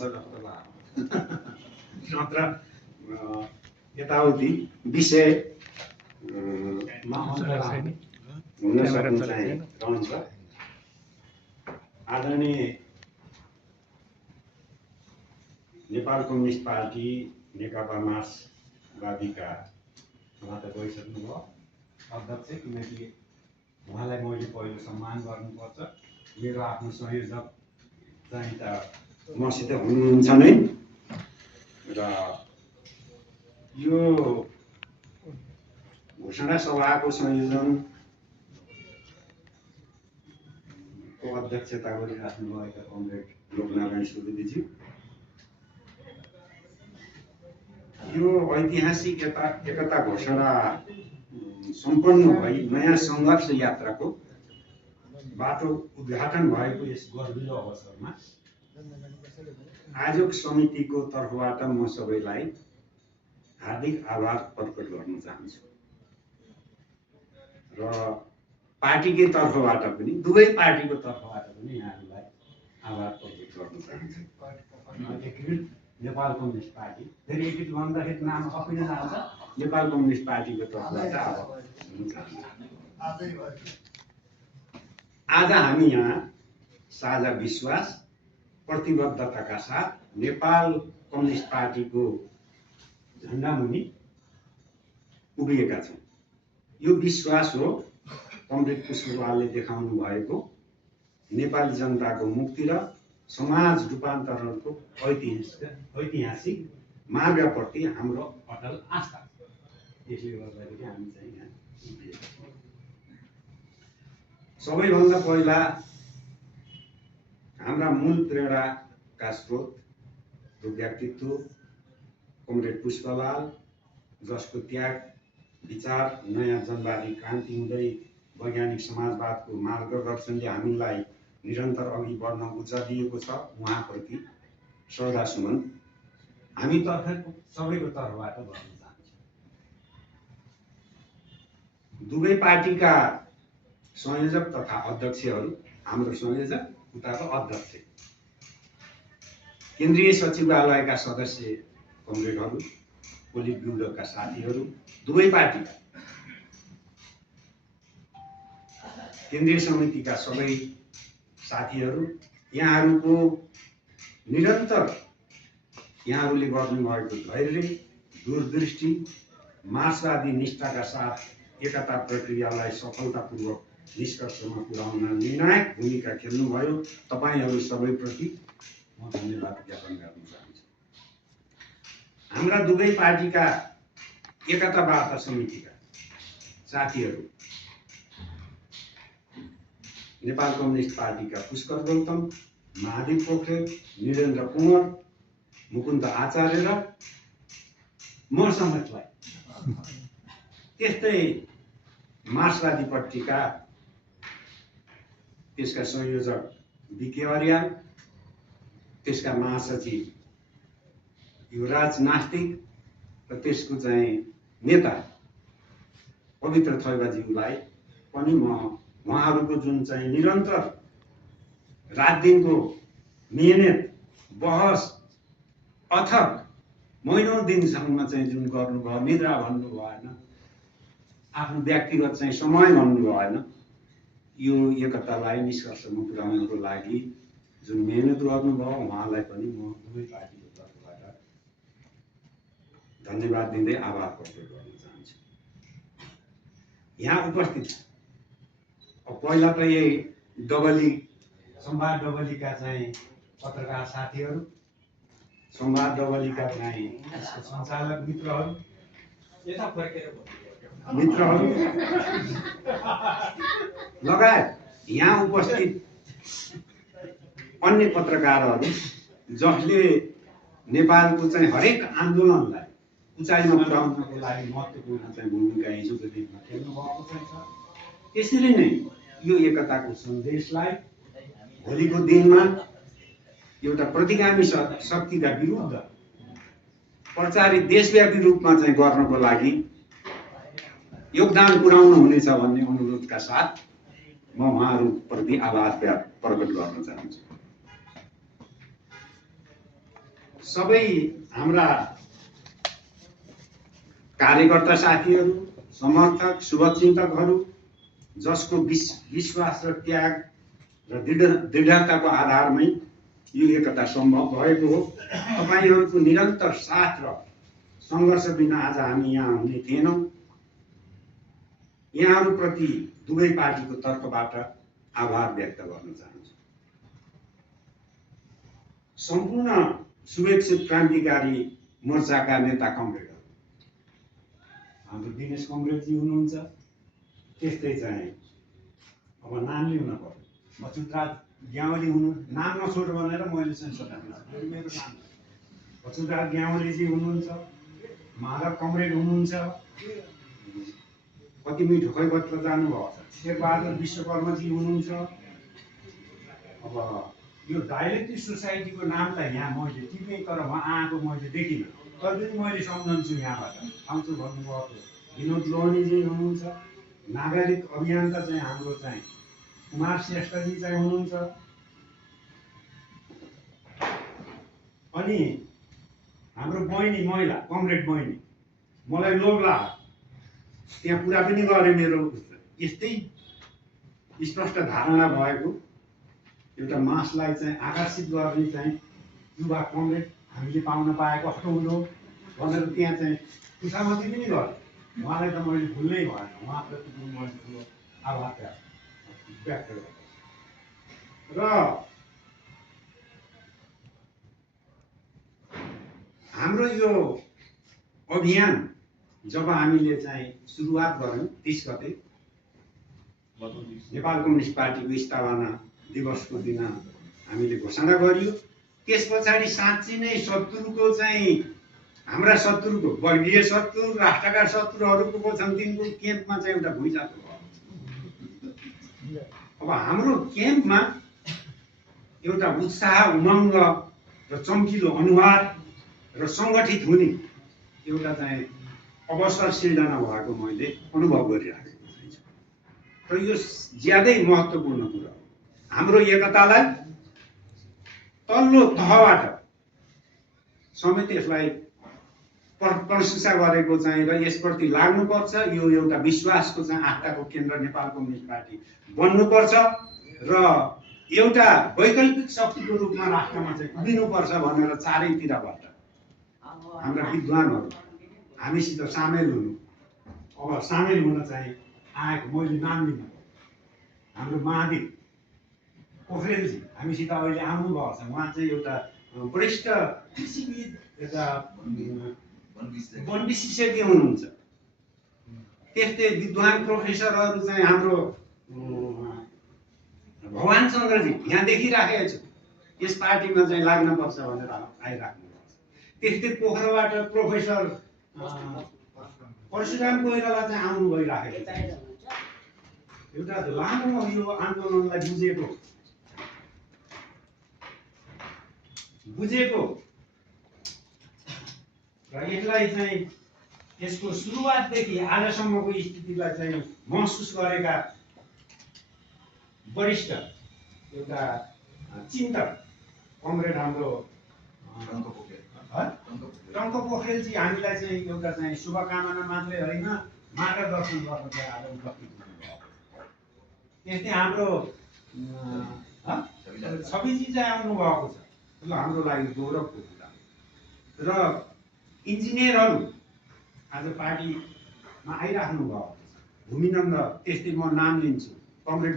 पर्छ जस्तो लाग्यो। नत्र यताउति विषय हुन सक्नु चाहिँ रहन्छ। आदरणीय नेपाल कम्युनिस्ट पार्टी नेकपा मार्क्सवादीका उहाँ त गइसक्नुभयो अध्यक्ष, किनकि उहाँलाई मैले पहिलो सम्मान गर्नुपर्छ। मेरो आफ्नो संयोजक चाहिँ त मसित हुनुहुन्छ नै र यो घोषणा सभाको संयोजनको अध्यक्षता गरिराख्नुभएका कमरेड लोकनारायण सुवेदीज्यू, यो ऐतिहासिक एकता घोषणा सम्पन्न भई नयाँ सङ्घर्ष यात्राको बाटो उद्घाटन भएको यस गर्विलो अवसरमा आयोजक समितिको तर्फबाट म सबैलाई हार्दिक आभार प्रकट गर्न चाहन्छु र पार्टीकै तर्फबाट पनि, दुवै पार्टीको तर्फबाट पनि यहाँहरूलाई आभार प्रकट गर्न चाहन्छु। एकीकृत नेपाल कम्युनिस्ट पार्टी, फेरि एकीकृत भन्दाखेरि नाम अपिल आउँछ, नेपाल कम्युनिस्ट पार्टीको तर्फबाट आभार दिन चाहन्छु। आज हामी यहाँ साझा विश्वास प्रतिबद्धताका साथ नेपाल कम्युनिस्ट पार्टीको झन्डामुनि उभिएका छौँ। यो विश्वास हो कमरेड पुष्पकलालले देखाउनु भएको नेपाली जनताको मुक्ति र समाज रूपान्तरणको ऐतिहासिक मार्गप्रति हाम्रो अटल आस्था। यसले गर्दाखेरि हामी चाहिँ यहाँ उभिएका छौँ। सबैभन्दा पहिला हाम्रा मूल प्रेरणाका स्रोत र व्यक्तित्व कमरेड पुष्पलाल, जसको त्याग विचार नयाँ जनवादी क्रान्ति हुँदै वैज्ञानिक समाजवादको मार्गदर्शनले हामीलाई निरन्तर अघि बढ्न ऊर्जा दिएको छ, उहाँप्रति श्रद्धासुमन हामी सबैको तर्फबाट गर्न चाहन्छौँ। दुवै पार्टीका संयोजक तथा अध्यक्षहरू, हाम्रो संयोजक उताको अध्यक्ष, केन्द्रीय सचिवालयका सदस्य कमरेडहरू, पोलिट ब्युरोका साथीहरू, दुवै पार्टीका केन्द्रीय समितिका सबै साथीहरू, यहाँहरूको निरन्तर यहाँहरूले गर्नुभएको धैर्य, दूरदृष्टि, मार्क्सवादी निष्ठाका साथ एकता प्रक्रियालाई सफलतापूर्वक निष्कर्षमा पुर्याउन निर्णायक भूमिका खेल्नुभयो। तपाईहरू सबैप्रति म धन्यवाद ज्ञापन गर्न चाहन्छु। हाम्रा दुवै पार्टीका एकता वार्ता समितिका साथीहरू, नेपाल कम्युनिस्ट पार्टीका पुष्कर गौतम, महादेव पोखरेल, वीरेन्द्र कुँवर, मुकुन्द आचार्य र म समेतलाई, त्यस्तै मार्क्सवादी पट्टिका त्यसका संयोजक बिके अर्याल, त्यसका महासचिव युवराज नास्तिक र त्यसको चाहिँ नेता पवित्र थैबाज्यूलाई पनि म उहाँहरूको जुन चाहिँ निरन्तर रात दिनको मेहनत, बहस, अथक महिनौं दिनसम्म चाहिँ जुन गर्नुभयो, निद्रा भन्नु भएन, आफ्नो व्यक्तिगत चाहिँ समय भन्नु भएन, यो एकतालाई निष्कर्षमा पुर्याउनको लागि जुन मेहनत गर्नुभयो उहाँलाई पनि म दुवै पार्टीको तर्फबाट धन्यवाद दिँदै आभार प्रकट गर्न चाहन्छु। यहाँ उपस्थित पहिला त यही डबली संवाद डबलीका चाहिँ पत्रकार साथीहरू, संवाद डबलीका चाहिँ सञ्चालक मित्रहरू लगायत यहाँ उपस्थित अन्य पत्रकारहरू, जसले नेपालको चाहिँ हरेक आन्दोलनलाई उचाइमा पुर्याउनको लागि महत्त्वपूर्ण चाहिँ भूमिका हिजोको दिनमा खेल्नुभएको छ। त्यसरी नै यो एकताको सन्देशलाई भोलिको दिनमा एउटा प्रतिगामी शक्तिका विरुद्ध प्रचारित देशव्यापी रूपमा चाहिँ गर्नको लागि योगदान पुर्याउनु हुनेछ भन्ने अनुरोधका साथ म उहाँहरूप्रति आभार प्रकट गर्न चाहन्छु। सबै हाम्रा कार्यकर्ता साथीहरू, समर्थक, शुभचिन्तकहरू जसको विश्वास र त्याग र दृढताको आधारमै यो एकता सम्भव भएको हो। तपाईहरूको निरन्तर साथ र सङ्घर्ष बिना आज हामी यहाँ हुने थिएनौँ। यहाँहरूप्रति दुवै पार्टीको तर्फबाट आभार व्यक्त गर्न चाहन्छु। सम्पूर्ण शुभेच्छुक क्रान्तिकारी मोर्चाका नेता कमरेडहरू, हाम्रो दिनेश कमरेडजी हुनुहुन्छ, त्यस्तै चाहिँ अब नाम लिउन पर्यो, बचुतराज ग्यावली हुनु, नाम नछोड भनेर मैले चाहिँ सटाएको मेरो नाम बचुतराज ग्यावलीजी हुनुहुन्छ, माधव कमरेड हुनुहुन्छ, कति मिठो खैबत्र जानुभएको छ, शेरबहादुर विश्वकर्माजी हुनुहुन्छ। अब यो डायलेक्टिभ सोसाइटीको नाम त यहाँ मैले टिपेँ, तर उहाँ आएको मैले देखिनँ, तर पनि मैले सम्झन्छु यहाँबाट आउँछु भन्नुभएको विनोद लोहनीजी हुनुहुन्छ, नागरिक अभियन्ता चाहिँ हाम्रो चाहिँ कुमार श्रेष्ठजी चाहिँ हुनुहुन्छ। अनि हाम्रो बहिनी महिला कमरेड बहिनी, मलाई लोभ लाग्यो, त्यहाँ कुरा पनि गरेँ, मेरो यस्तै स्पष्ट धारणा भएको एउटा मासलाई चाहिँ आकर्षित गर्ने चाहिँ युवा कमरेड हामीले पाउन पाएको कस्तो हुँदो भनेर त्यहाँ चाहिँ खुसामती पनि गरेँ। उहाँलाई त मैले भुल्नै भएन, उहाँप्रति पनि मैले ठुलो आभार व्यक्त गरेँ। र हाम्रो यो अभियान जब हामीले चाहिँ सुरुवात गऱ्यौँ 30 गते नेपाल कम्युनिस्ट पार्टीको स्थापना दिवसको दिन हामीले घोषणा गरियो। त्यस पछाडि साँच्चै नै शत्रुको चाहिँ हाम्रा शत्रुको वर्गीय शत्रु, राष्ट्रका शत्रुहरूको छन्, तिनको क्याम्पमा चाहिँ एउटा भुइँचालो भयो। अब हाम्रो क्याम्पमा एउटा उत्साह, उमङ्ग र चम्किलो अनुहार र सङ्गठित हुने एउटा चाहिँ अवसर सिर्जना भएको मैले अनुभव गरिराखेको छु। र यो ज्यादै महत्त्वपूर्ण कुरा हो। हाम्रो एकतालाई तल्लो तहबाट समेत यसलाई प्रशंसा गरेको चाहिँ र यसप्रति लाग्नुपर्छ। यो एउटा विश्वासको चाहिँ आस्थाको केन्द्र नेपाल कम्युनिस्ट पार्टी बन्नुपर्छ र एउटा वैकल्पिक शक्तिको रूपमा राष्ट्रमा चाहिँ उभिनुपर्छ भनेर चारैतिरबाट हाम्रा विद्वानहरू हामीसित सामेल हुनु, अब सामेल हुन चाहिँ आएको मैले नाम लिनु, हाम्रो महादेव पोखरेलजी हामीसित अहिले आउनुभएको छ। उहाँ चाहिँ एउटा वरिष्ठ कृषिविद, एउटा वन विशेषज्ञ हुनुहुन्छ। त्यस्तै विद्वान प्रोफेसरहरू चाहिँ हाम्रो भगवान चन्द्रजी यहाँ देखिराखेको छु, यस पार्टीमा चाहिँ लाग्नुपर्छ भनेर आइराख्नु भएको छ। त्यस्तै पोखराबाट प्रोफेसर परशुराम कोइराला चाहिँ आउनु भइराखेको छ। एउटा लामो यो आन्दोलनलाई बुझेको र यसलाई चाहिँ यसको सुरुवातदेखि आजसम्मको स्थितिलाई चाहिँ महसुस गरेका वरिष्ठ एउटा चिन्तक कमरेड हाम्रो टङ्क पोखरेलजी हामीलाई चाहिँ एउटा चाहिँ शुभकामना मात्रै होइन, मार्गदर्शन गर्न चाहिँ आज उपस्थित हुनुभयो। त्यस्तै हाम्रो छविजी चाहिँ आउनुभएको छ। यो हाम्रो लागि गौरवको कुरा र इन्जिनियरहरू आज पार्टीमा आइराख्नु भएको छ। भूमिनन्द, त्यस्तै म नाम लिन्छु, कमरेड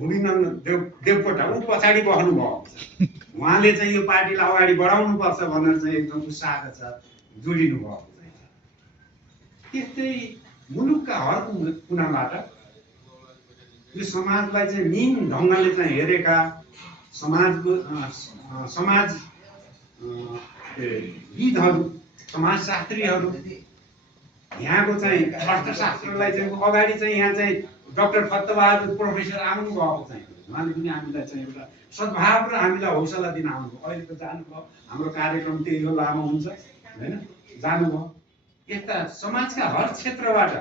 भूमिनन्द देवकोटा, ऊ पछाडि बस्नु भएको छ। उहाँले चाहिँ यो पार्टीलाई अगाडि बढाउनुपर्छ भनेर चाहिँ एकदम उत्साहका साथ जोडिनु भएको छ। त्यस्तै मुलुकका हर कुनाबाट यो समाजलाई चाहिँ मीन ढङ्गले चाहिँ हेरेका समाजविदहरू, समाजशास्त्रीहरू, यहाँको चाहिँ अर्थशास्त्रलाई चाहिँ अगाडि चाहिँ यहाँ चाहिँ डाक्टर फत्तबहादुर प्रोफेसर आउनु भएको चाहिँ उहाँले पनि हामीलाई चाहिँ एउटा सद्भाव र हामीलाई हौसला दिन आउनुभयो। अहिले त जानुभयो, हाम्रो कार्यक्रम त्यही हो, लामो हुन्छ होइन, जानुभयो। यस्ता समाजका हर क्षेत्रबाट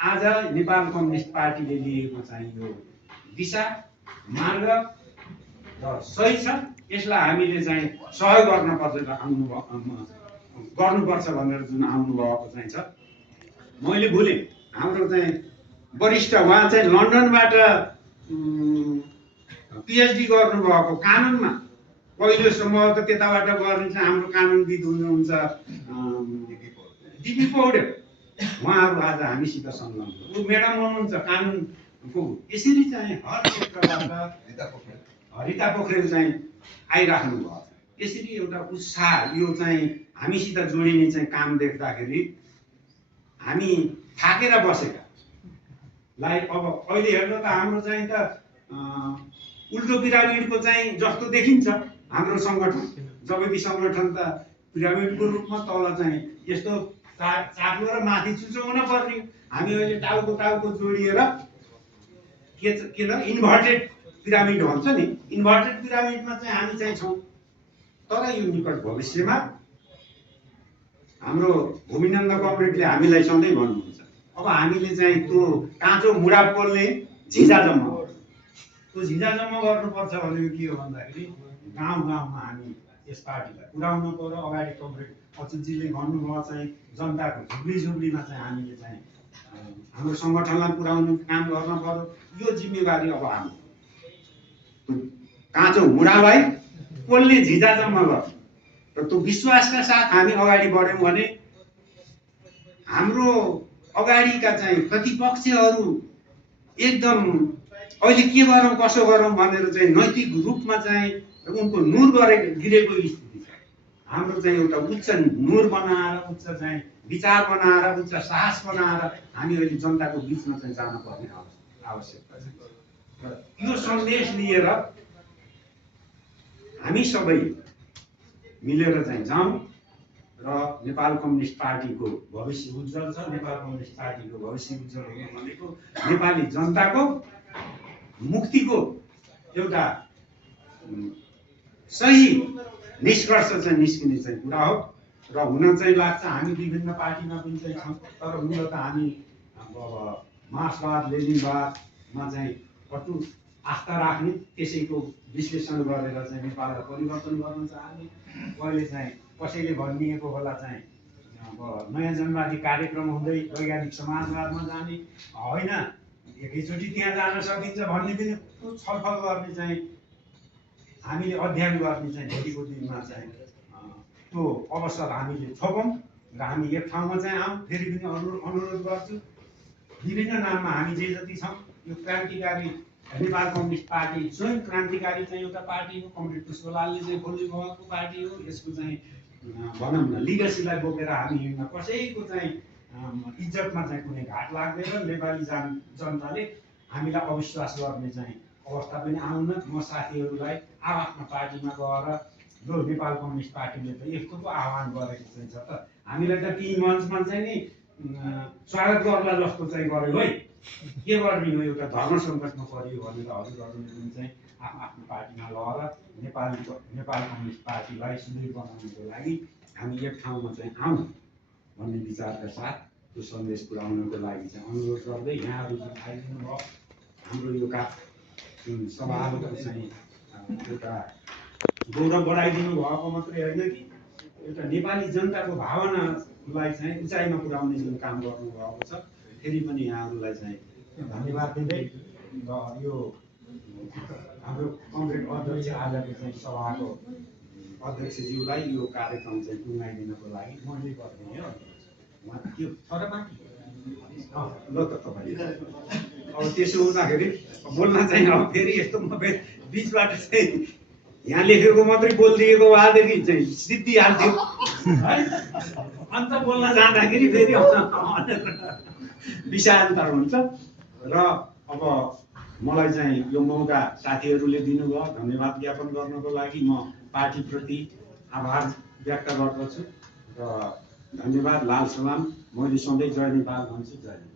आज नेपाल कम्युनिस्ट पार्टीले लिएको चाहिँ यो दिशा, मार्ग र र सही छ। यसलाई हामीले चाहिँ सहयोग गर्नुपर्छ गर्नुपर्छ भनेर जुन आउनुभएको चाहिँ छ। मैले भुलेँ हाम्रो चाहिँ वरिष्ठ उहाँ चाहिँ लन्डनबाट पिएचडी गर्नुभएको कानुनमा। पहिलोसम्म त त्यताबाट गर्ने चाहिँ हाम्रो कानुनविद हुनुहुन्छ डिपी पौडेल, उहाँहरू आज हामीसित संलग्न। ऊ म्याडम हुनुहुन्छ कानुनको। यसरी चाहिँ हर क्षेत्रबाट हरिता पोखरेल चाहिँ आइराख्नु भएको छ। यसरी एउटा उत्साह यो चाहिँ हामीसित जोडिने चाहिँ काम देख्दाखेरि हामी थाकेर बसेकालाई अब अहिले हेर्नु त हाम्रो चाहिँ त उल्टो पिरामिडको चाहिँ जस्तो देखिन्छ हाम्रो सङ्गठन। जबकि सङ्गठन त पिरामिडको रूपमा तल चाहिँ यस्तो चाप्लो र माथि चुचो हुन पर्ने। हामी अहिले टाउको जोडिएर के ल इन्भर्टेड पिरामिड भन्छ नि, इन्भर्टेड पिरामिडमा चाहिँ हामी चाहिँ छौँ। तर यो निकट भविष्यमा हाम्रो भूमिनन्द कमरेडले हामीलाई सधैँ भन्नुहुन्छ, अब हामीले चाहिँ त्यो काँचो मुढा पोल्ने झिझा जम्मा गर्नु। त्यो झिझा जम्मा गर्नुपर्छ भनेको के हो भन्दाखेरि गाउँ गाउँमा हामी यस पार्टीलाई पुर्याउनु पर्यो। अगाडि कमरेड अच्युतजीले भन्नुभयो चाहिँ जनताको झुब्लीमा चाहिँ हामीले चाहिँ हाम्रो सङ्गठनलाई पुर्याउनु काम गर्न पर्यो। यो जिम्मेवारी अब हाम्रो काँचो मुढालाई पोल्ने झिझा जम्मा गर्छ। र त्यो विश्वासका साथ हामी अगाडि बढ्यौँ भने हाम्रो अगाडिका चाहिँ प्रतिपक्षहरू एकदम अहिले के गरौँ कसो गरौँ भनेर चाहिँ नैतिक रूपमा चाहिँ उनको नुर गिरेको स्थिति छ। हाम्रो चाहिँ एउटा उच्च नुर बनाएर, उच्च चाहिँ विचार बनाएर, उच्च साहस बनाएर हामी अहिले जनताको बिचमा चाहिँ जानुपर्ने आवश्यकता छ। र यो सन्देश लिएर हामी सबै मिलेर चाहिँ जाउँ र नेपाल कम्युनिस्ट पार्टीको भविष्य उज्जवल छ। नेपाल कम्युनिस्ट पार्टीको भविष्य उज्जवल हुनु भनेको नेपाली जनताको मुक्तिको एउटा सही निष्कर्ष चाहिँ निस्किने चाहिँ कुरा हो। र हुन चाहिँ लाग्छ हामी विभिन्न पार्टीमा पनि चाहिँ छौँ, तर मूलत हामी अब मार्क्सवाद लेनिनवादमा चाहिँ अटुट आस्था राख्ने, त्यसैको विश्लेषण गरेर चाहिँ नेपाललाई परिवर्तन गर्न चाहने। अहिले चाहिँ कसैले भनिएको होला चाहिँ अब नयाँ जनवादी कार्यक्रम हुँदै वैज्ञानिक समाजवादमा जाने होइन, एकैचोटि त्यहाँ जान सकिन्छ भन्ने पनि छलफल गर्ने चाहिँ हामीले अध्ययन गर्ने चाहिँ भोलिको दिनमा चाहिँ त्यो अवसर हामीले छोपौँ र हामी एक ठाउँमा चाहिँ आउँ। फेरि पनि अनुरोध गर्छु, विभिन्न नाममा हामी जे जति छौँ यो क्रान्तिकारी नेपाल कम्युनिस्ट पार्टी स्वयं क्रान्तिकारी चाहिँ एउटा पार्टी हो। कमरेड पुष्पलालले चाहिँ खोल्नु भएको पार्टी हो। यसको चाहिँ भनौँ न लिगेसीलाई बोकेर हामी हिँड्न कसैको चाहिँ इज्जतमा चाहिँ कुनै घाट लाग्दैन। नेपाली जनताले हामीलाई अविश्वास गर्ने चाहिँ अवस्था पनि आउन म साथीहरूलाई आफ्नो पार्टीमा गएर जो नेपाल कम्युनिस्ट पार्टीले त यस्तो पो आह्वान गरेको चाहिँ छ त, हामीलाई त ती मञ्चमा चाहिँ नि स्वागत गर्ला जस्तो चाहिँ गर्यो है, के गर्ने हो, एउटा धर्म सङ्कटमा परियो भनेर हजुरहरूले पनि चाहिँ आफ्नो पार्टीमा लगेर नेपाल कम्युनिस्ट पार्टीलाई सुदृढ बनाउनको लागि हामी एक ठाउँमा चाहिँ आउँ भन्ने विचारका साथ त्यो सन्देश पुर्याउनको लागि चाहिँ अनुरोध गर्दै यहाँहरू जुन आइदिनु भयो, हाम्रो यो सभाको चाहिँ एउटा गौरव बढाइदिनु भएको मात्रै होइन कि एउटा नेपाली जनताको भावनालाई चाहिँ उचाइमा पुर्याउने जुन काम गर्नुभएको छ, फेरि पनि यहाँहरूलाई चाहिँ धन्यवाद दिँदै र यो हाम्रो कमरेड अध्यक्ष आजको चाहिँ सभाको अध्यक्षज्यूलाई यो कार्यक्रम चाहिँ टुङ्गाइदिनको लागि मैले गरिदिएँ हो। उहाँ त्यो छ र बाँकी ल त तपाईँले अब त्यसो हुँदाखेरि बोल्न चाहिँ अब फेरि यस्तो म बिचबाट चाहिँ यहाँ लेखेको मात्रै बोलिदिएको भएदेखि चाहिँ सिद्धिहाल्थ्यो है। अन्त बोल्न जाँदाखेरि फेरि विषयान्तर हुन्छ। र अब मलाई चाहिँ यो मौका साथीहरूले दिनुभयो, धन्यवाद ज्ञापन गर्नको लागि म पार्टीप्रति आभार व्यक्त गर्दछु। र धन्यवाद, लाल सलाम। मैले सधैँ जय नेपाल भन्छु। जय नेपाल।